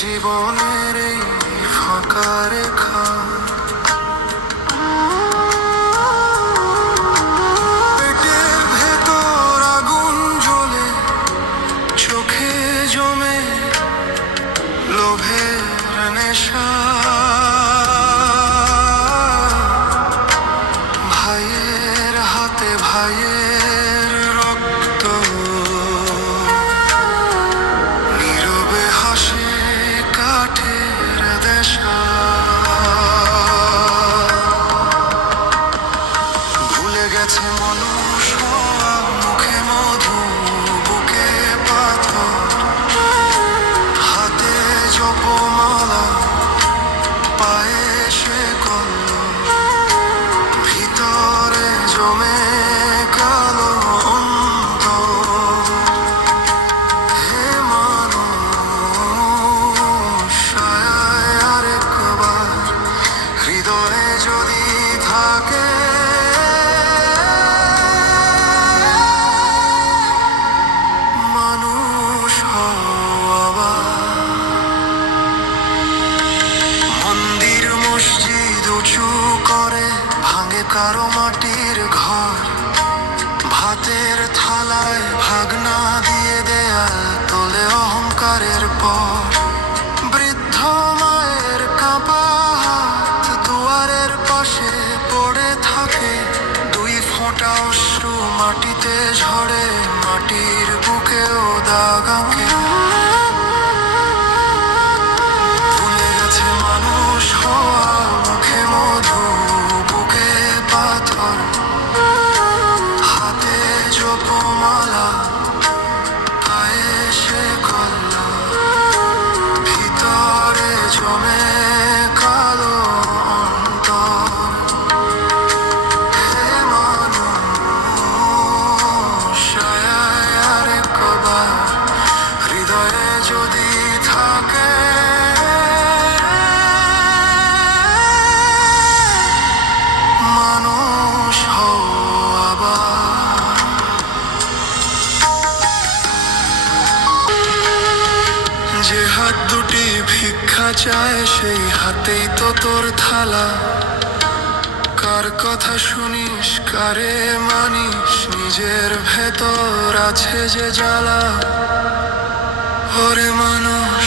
জীবনের এই ফাঁকা রেখা, পেটের ভেতর আগুন জ্বলে, চোখে জমে লোভের নেশা। ভাইয়ের হাতে ভাইয়ের রক্ত, নীরবে হাসে কাঠের দেশা। ভুলে গেছে মানুষ হওয়া, মুখে মধু বুকে পাথর, হাতে জপমালা পায়ে শেকল, ভিতরে জমে কালো অন্তর। হে মানুষ, আয় আরেকবার, হৃদয়ে যদি থাকে মানুষ হওয়া। মন্দির মসজিদ উঁচু করে ভাঙে কারো মাটির ঘর, ভাতের থালায় ভাগনা দিয়ে দেয়াল তোলে অহংকারের পর। বৃদ্ধ মায়ের কাঁপা হাত দুয়ারের পাশে পড়ে থাকে, দুই ফোঁটা অশ্রু মাটিতে ঝরে, মাটির বুকেও দাগ আঁকে। ভুলে গেছে মানুষ হওয়া, মুখে মধু বুকে পাথর, হাতে জপমালা পায়ে শেকল, ভিতরে জমে কালো অন্তর। হে মানুষ, আয় আরেকবার, হৃদয়ে যদি থাকে মানুষ হওয়া। যে হাত দুটি ভিক্ষা চায়, সেই হাতেই তো তোর থালা। কার কথা শুনিস, কারে মানিস, নিজের ভেতর আছে যে জ্বালা। ওরে মানুষ,